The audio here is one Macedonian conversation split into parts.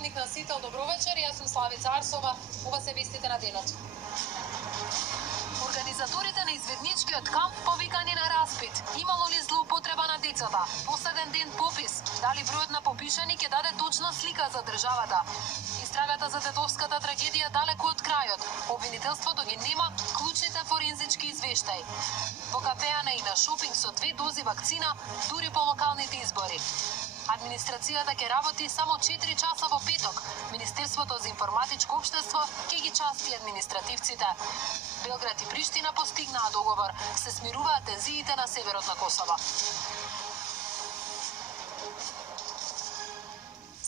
уредник на Сител, добро вечер, јас сум Славица Арсова, ова се вестите на денот. Организаторите на изведничкиот камп повикани на распит. Имало ли злоупотреба на децата? Последен ден попис. Дали бројот на попишани ќе даде точна слика за државата? Истрагата за тетовската трагедија далеку од крајот. Обвинителството ги нема клучните форензички извештаи. Во кафеана и на шопинг со 2 дози вакцина, дури по локалните избори. Администрацијата ќе работи само 4 часа во петок. Министерството за информатичко општество ќе ги части административците. Белград и Приштина постигнаа договор. Се смируваат тензиите на северот на Косово.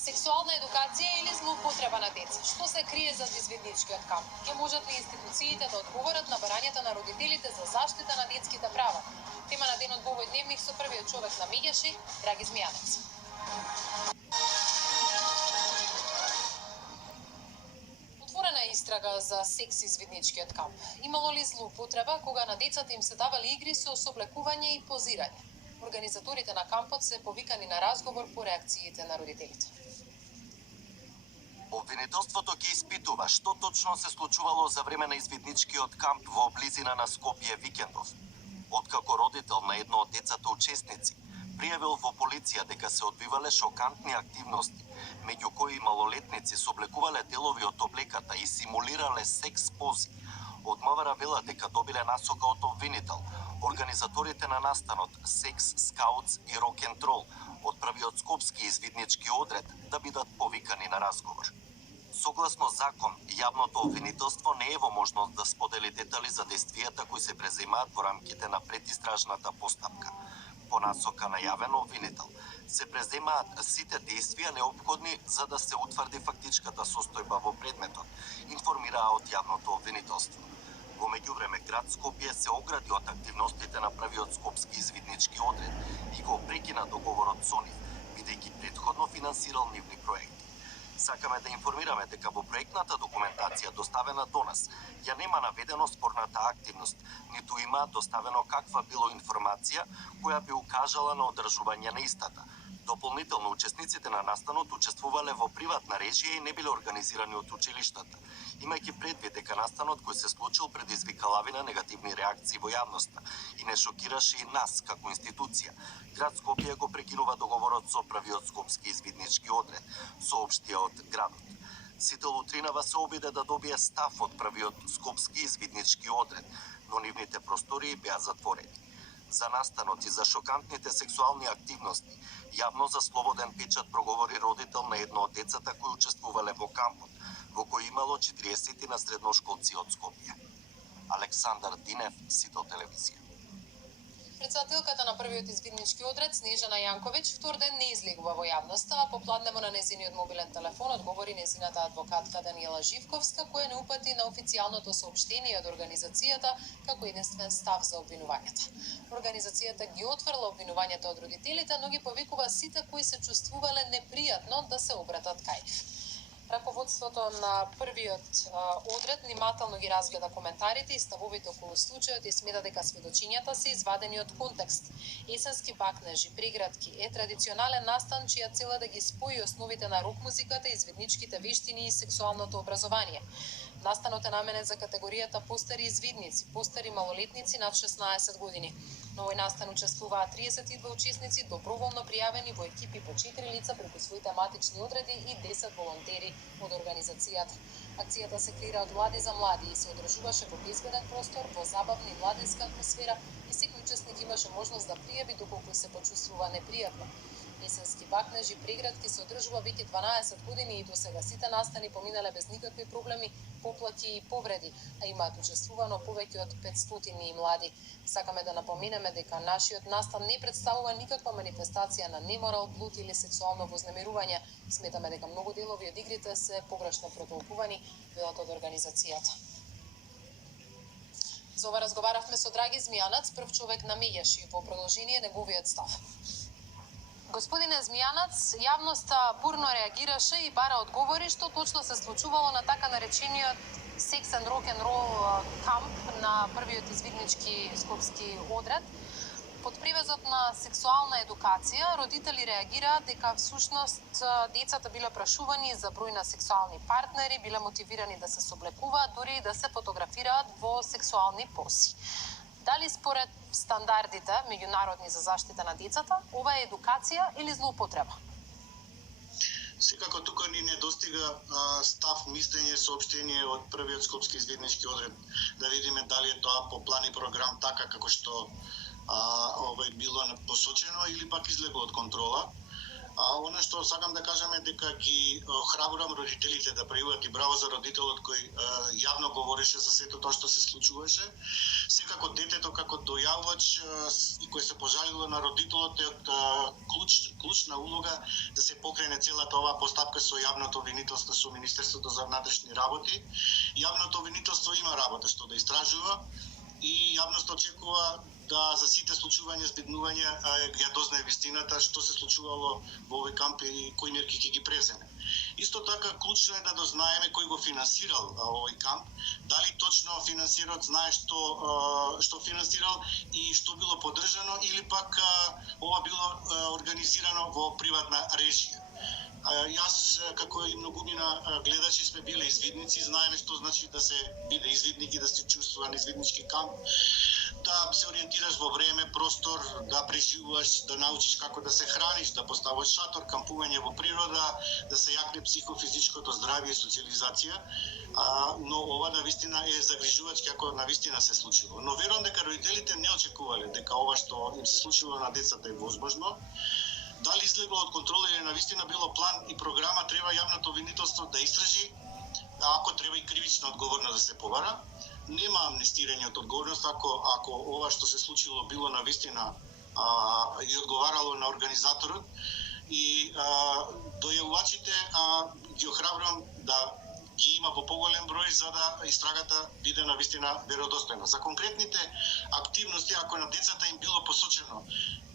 Сексуална едукација или злоупотреба на деца? Што се крие зад изведничкиот камп? Ќе можат ли институциите да одговорат на барањата на родителите за заштита на детските права? Тема на денот во овој дневник со првиот човек на Меѓаши, Драги Змијанец. Отворена е истрага за секс изведничкиот камп. Имало ли злоупотреба кога на децата им се давали игри со соблекување и позирање? Организаторите на кампот се повикани на разговор по реакциите на родителите. Обвинителството ќе испитува што точно се случувало за време на изведничкиот камп во близина на Скопје викендов. Откако родител на едно од децата учесници пријавил во полиција дека се одвивале шокантни активности, меѓу кои малолетници соблекувале делови од облеката и симулирале секс пози, од МВР велат дека добиле насока од обвинител, организаторите на настанот Секс, Скаутс и Рок-н-Трол од првиот скопски изведнички одред да бидат повикани на разговор. Согласно закон, јавното обвинителство не е во можност да сподели детали за действијата кои се преземаат во рамките на предистражната постапка. По насока на јавен обвинител, се преземаат сите действија неопходни за да се утврди фактичката состојба во предметот, информираа од јавното обвинителство. Во меѓувреме град Скопје се огради од активностите на првиот скопски изведнички одред и го прекина договорот со нив, бидејќи претходно финансирал нивни проекти. Сакаме да информираме дека во проектната документација доставена до нас ја нема наведено спорната активност, ниту има доставено каква било информација која би укажала на одржување на истата. Дополнително, учесниците на настанот учествувале во приватна режија и не биле организирани од училиштата, имајќи предвид дека настанот кој се случил предизвика лавина негативни реакции во јавноста и не шокираше и нас како институција. Град Скопје го прекинува договорот со првиот скопски изведнички одред, соопштија од градот. Сител утринава се обиде да добие став од првиот скопски изведнички одред, но нивните простории беа затворени. За настанот и за шокантните сексуални активности, јавно за слободен печат проговори родител на едно од децата кои учествувале во кампот, во кој имало 40 на средношколци од Скопје. Александар Динев, Сител телевизија. Председателката на првиот изведнички одред, Снежана Јанковиќ, втор ден не излегува во јавноста, а попладнево на незиниот мобилен телефон одговори незината адвокатка Даниела Живковска, која не упати на официјалното соопштение од организацијата како единствен став за обвинувањата. Организацијата ги отфрла обвинувањата од родителите, но ги повикува сите кои се чувствувале непријатно да се обратат кај нив. Раководството на првиот одред внимателно ги разгледа коментарите и ставовите околу случајот и смета дека сведочињата се извадени од контекст. Есенски бакнежи, прегратки е традиционален настан чија цел е да ги спои основите на рок музиката, изведничките вештини и сексуалното образование. Настанот е наменет за категоријата постари извидници, постари малолетници над 16 години. На овој настан учествуваа 32 учесници, доброволно пријавени во екипи по 4 лица преку своите матични одреди и 10 волонтери од организацијата. Акцијата се креира од млади за млади и се одржуваше во безбеден простор, во забавна и младинска атмосфера и секој учесник имаше можност да пријави доколку се почувствува непријатно. Есенски бакнежи прегратки се одржува веќе 12 години и досега сите настани поминале без никакви проблеми, поплаки и повреди, а имаат учествувано повеќе од 500 и млади. Сакаме да напоменеме дека нашиот настан не представува никаква манифестација на неморал, блуд или сексуално вознемирување. Сметаме дека многу делови од игрите се погрешно протолкувани, велат од организацијата. За ова разговаравме со Драги Змијанец, прв човек на Меѓаши, во продолжение неговиот став. Господине Змијанец, јавноста бурно реагираше и бара одговори што точно се случувало на така наречениот секс and rock and roll камп на првиот извиднички скопски одред. Под превезот на сексуална едукација, родители реагираат дека всушност децата биле прашувани за број на сексуални партнери, биле мотивирани да се сооблекуваат, дури и да се фотографираат во сексуални пози. Дали според стандардите меѓународни за заштита на децата, ова е едукација или злоупотреба? Секако тука ни недостига став, мислење, соопштение од првиот Скопски извиднички одред, да видиме дали е тоа по план и програм така како што било посочено или пак излегло од контрола. Она што сакам да кажам е дека ги охрабрувам родителите да прејуват и браво за родителот кој јавно говореше за сето тоа што се случуваше. Секако детето како дојавувач и кој се пожалило на родителот е од клучна улога да се покрене целата оваа постапка со јавното обвинителство со Министерството за внатрешни работи. Јавното обвинителство има работа што да истражува и јавноста очекува да за сите случувања, збиднувања ја дознае вистината што се случувало во овој камп и кои мерки ќе ги преземе. Исто така клучно е да дознаеме кој го финансирал овој камп, дали точно финансирот знае што финансирал и што било поддржано или пак ова било организирано во приватна режија. Јас, како и многумина гледачи, сме биле извидници, знаеме што значи да се биде извидник и да се чувствува на извиднички камп, да се ориентираш во време, простор, да преживуваш, да научиш како да се храниш, да поставаш шатор, кампување во природа, да се јакне психофизичкото здравје и социализација, но ова навистина е загрижувачки ако навистина се случило. Но верувам дека родителите не очекувале дека ова што им се случило на децата е возможно. Дали излегло од контрола или навистина било план и програма, треба јавното обвинителство да истражи, ако треба и кривична одговорност да се побара. Нема амнестирање од одговорност ако ова што се случило било навистина и одговарало на организаторот. И дојавувачите ги охрабрувам да ги има во поголем број за да истрагата биде навистина веродостојна. За конкретните активности, ако на децата им било посочено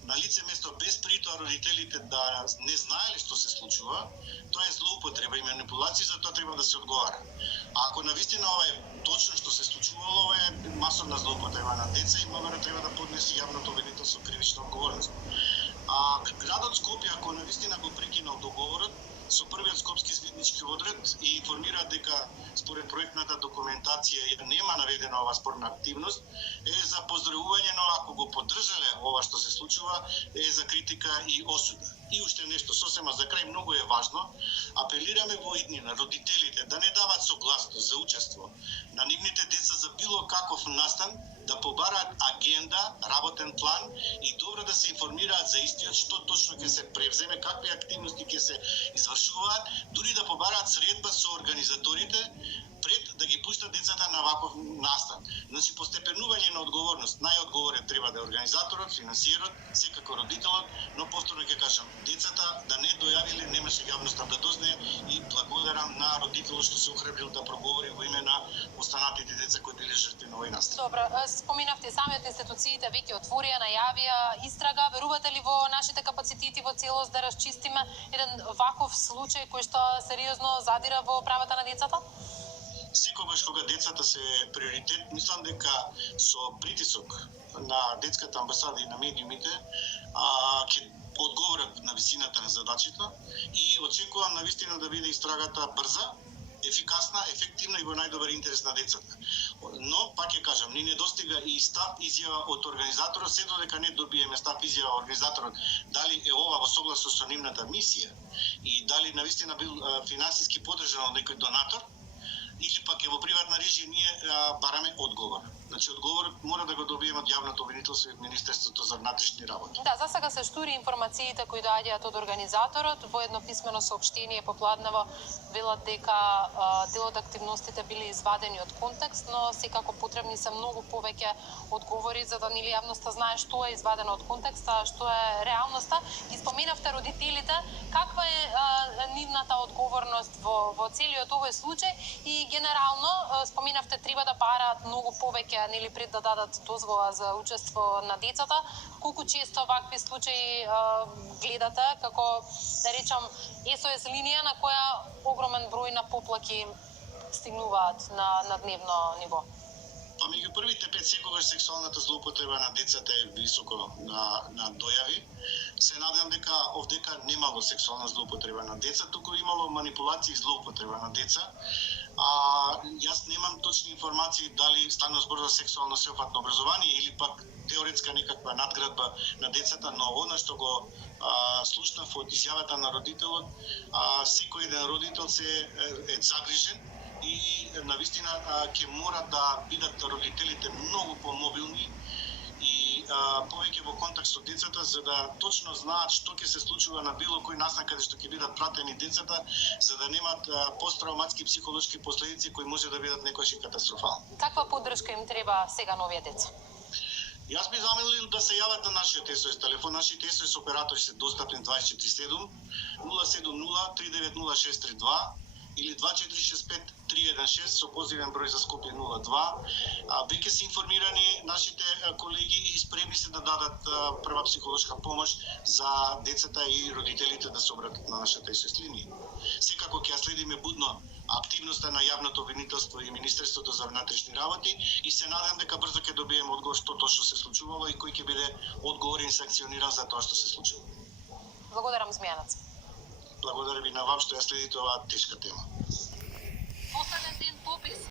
на лице место без притоа родителите да не знаеле што се случува, тоа е злоупотреба и манипулација, за тоа треба да се одговара. А ако навистина ова е точно што се случувало, ова е масовна злоупотреба на деца и МВР треба да поднесе јавното обвинителство кривична одговорност. Градот Скопје, ако навистина го прекинал договорот со првиот Скопски извиднички одред и информира дека според проектната документација нема наведена ова спорна активност, е за поздравување, но ако го поддржале ова што се случува, е за критика и осуда. И уште нешто сосема за крај, многу е важно, апелираме во иднина родителите да не дават согласност за учество на нивните деца за било каков настан, да побараат агенда, работен план и добро да се информираат за истиот што точно ќе се превземе, какви активности ќе се извршуваат, дури да побараат средба со организаторите пред да ги пуштат децата на ваков настан. Значи постепенување на одговорност. Најодговорен треба да е организаторот, финансиерот, секако родителот, но повторно ќе кажам, децата да не дојавиле, немаше јавноста да дознае и благодарам на родителот што се охрабрил да проговори во име на останатите деца кои биле жртви на овој настан. Добро, споминавте самиот институциите веќе отворија, најавија истрага. Верувате ли во нашите капацитети во целост да расчистиме еден ваков случај кој што сериозно задира во правата на децата? Секогаш кога децата се приоритет, мислам дека со притисок на детската амбасада и на медиумите ќе одговорат на висината на задачата и очекувам навистина да биде истрагата брза, ефикасна, ефективна и во најдобар интерес на децата. Но, пак ќе кажам, ни недостига и став изјава од организаторот, се додека не добиеме став изјава од организаторот, дали е ова во согласно со нивната мисија и дали навистина бил финансиски поддржан од некој донатор, или пак е во приватна режија, ние бараме одговор. Значи, одговорот мора да го добиеме од јавното обвинителство и од Министерството за внатрешни работи. Да, за сега се штури информациите кои доаѓаат од организаторот. Во едно писмено соопштение попладнево велат дека дел од активностите биле извадени од контекст, но секако потребни се многу повеќе одговори за да нели јавноста знае што е извадено од контекста, што е реалноста. И споменавте родителите, каква е нивната одговорност во целиот овој случај и генерално споменавте треба да бараат многу повеќе нели пред да дадат дозвола за учество на децата. Колку често вакви случаи гледате како да речам SOS линија на која огромен број на поплаки стигнуваат на дневно ниво? Па меѓу првите 5 секогаш сексуалната злоупотреба на децата е високо на дојави. Се надевам дека овдека немало сексуална злоупотреба на деца, туку имало манипулации и злоупотреба на деца. Јас немам точни информации дали станува збор за сексуално сеопфатно образование или пак теоретска некаква надградба на децата, но она што го слушнав од изјавата на родителот, секој еден родител е загрижен и навистина ќе мора да бидат родителите многу помобилни и повеќе во контакт со децата, за да точно знаат што ќе се случува на било кој настан каде што ќе бидат пратени децата, за да немат посттравматски психолошки последици кои може да бидат некогаш и катастрофални. Каква поддршка им треба сега на овие деца? Јас би замолил да се јават на нашиот СОС телефон. Нашите СОС оператори се достапни 24/7, 070 390632 или 2465-316 со позивен број за Скопје 02. Веќе се информирани нашите колеги и спремни се да дадат прва психолошка помош за децата и родителите да се обратат на нашата СОС линија. Секако ќе ја следиме будно активноста на јавното обвинителство и Министерството за внатрешни работи и се надевам дека брзо ќе добиеме одговор што точно се случувало и кој ќе биде одговорен и санкциониран за тоа што се случило. Благодарам, Змејанац. Благодарам и на вам што ја следите оваа тешка тема. Последен ден попис